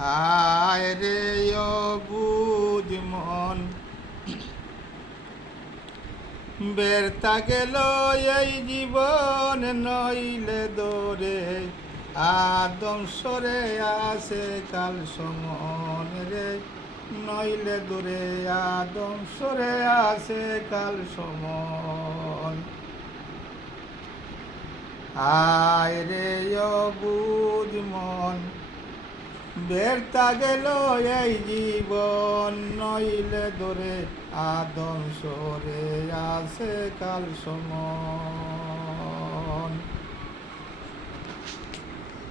হায় রে অবুঝ মন, বেরতা গেল এই জীবন, নইলে দরে আদম সরে আসে কাল সমন রে, নইলে দরে আদম সরে আসে কাল সমন। হায় রে অবুঝ মন, বেরতা গেল এই জীবন, নইলে দরে আদম সরে আসে কাল সমন।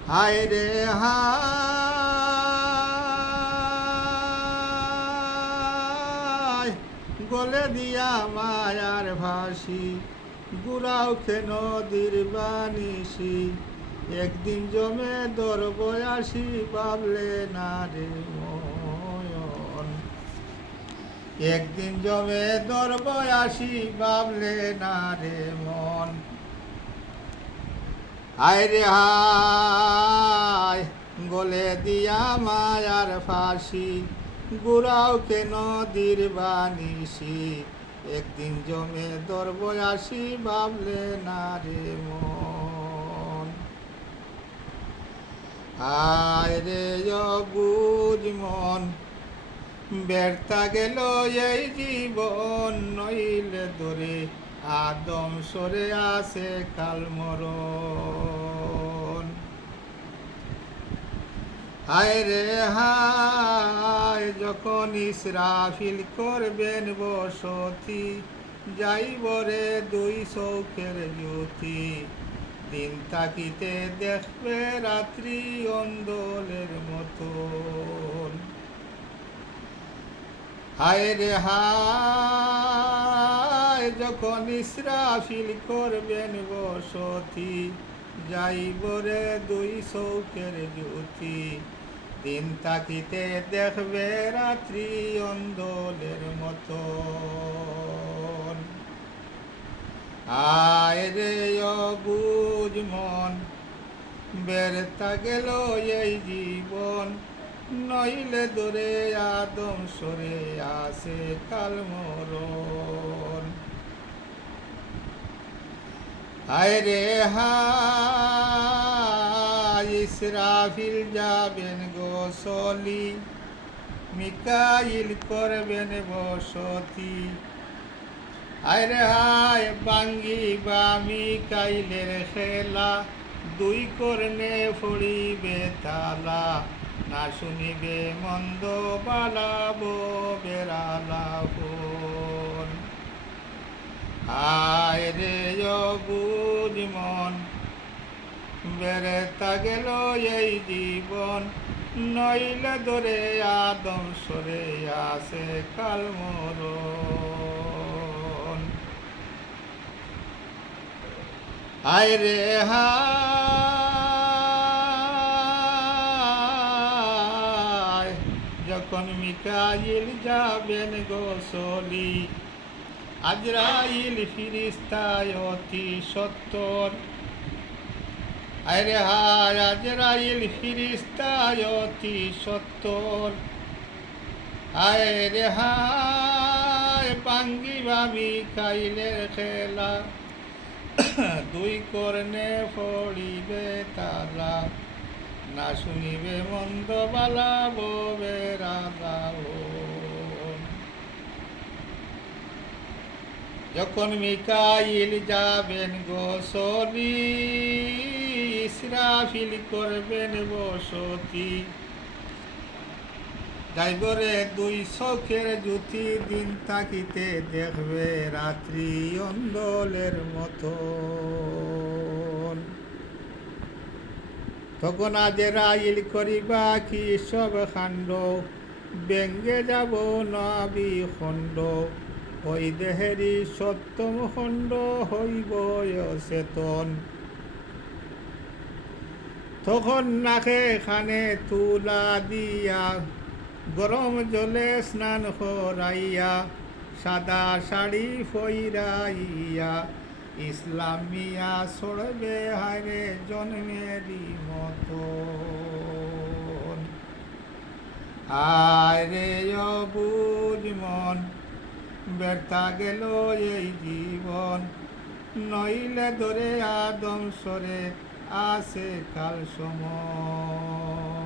হায় রে হায়, গলে দিয়া মায়ার ভাসি, গুড়াও কেন নদীর বানিসি, একদিন জমে দরবয়াসি, বাবলে না রে ময়ন। একদিন জমে দরবয়াসি, বাবলে না রে মন। হায় রে হায়, গলে দিয়া মায়ার ফাঁসি, গুড়াও কেন নদীর বানিসি, একদিন জমে দরবয়াসি, বাবলে না রে মন। হায় রে অবুঝ মন, বেরতা গেল এই জীবন, নইলে দরে আদম সরে আসে কাল মরণ। হায় রে হায়, যখন ইসরাফিল করবেন বসতি, যাইব রে দুই চৌকের জ্যোতি, দিন তাকিতে দেখবে রাত্রি অন্দলের মতন। হায় রে হায়, যখন ইসরাফিল করবেন বসতি, যাইব রে দুই চৌকের জ্যোতি, দিন তাকিতে দেখবে রাত্রি অন্দলের মতন। হায় রে অবুঝ মন, বেরতা গেল এই জীবন, নইলে দরে আদম সরে আসে কাল মরণ। হায় রে হায়, ইসরাফিল যাবেন গোসলি, মিকাইল করবেন বসতি। হায় রে হায়, ভাঙ্গিবা মিকাইলের খেলা, দুই কর্ণে ফড়িবে তালা, না শুনিবে মন্দ বালাবো বেড়ালা ফোন। হায় রে অবুঝ মন, বেরেতা গেল এই জীবন, নইলে দরে আদম সরে আসে কাল মরণ। হায় রে হায়, যখন মিকাইল যাবেন গোসলি, আজরাইল ফিরিস্তায় অতি সত্তর। হায় রে হায়, আজরাইল ফিরিস্তায় অতি সত্তর। হায় রে হায়, ভাঙ্গিবা মিকাইলের খেলা, দুই কর্ণে ফড়িবে তালা, না শুনিবে মন্দ বালাবো বেড়ালা। যখন মিকাইল যাবেন গোসলি, ইসরাফিল করবেন বসতি, যাইব রে দুই চোখের জ্যোতি, দিন তাকিতে দেখবে রাত্রি অন্দলের মতন। তখন আজরাইল করিবা কি সব কাণ্ড, ব্যঙ্গে যাব নবী খণ্ড, ওই দেহেরই সপ্তম খণ্ড হইব অচেতন। তখন নাকে খানে তুলা দিয়া, গরম জলে স্নান করাইয়া, সাদা শাড়ি পইরাইয়া, ইসলামিয়া ছড়বে হায়রে জন্মেরই মতন। হায় রে অবুঝ মন, ব্যর্থা গেল এই জীবন, নইলে ধরে আদম সরে আসে কাল সময়।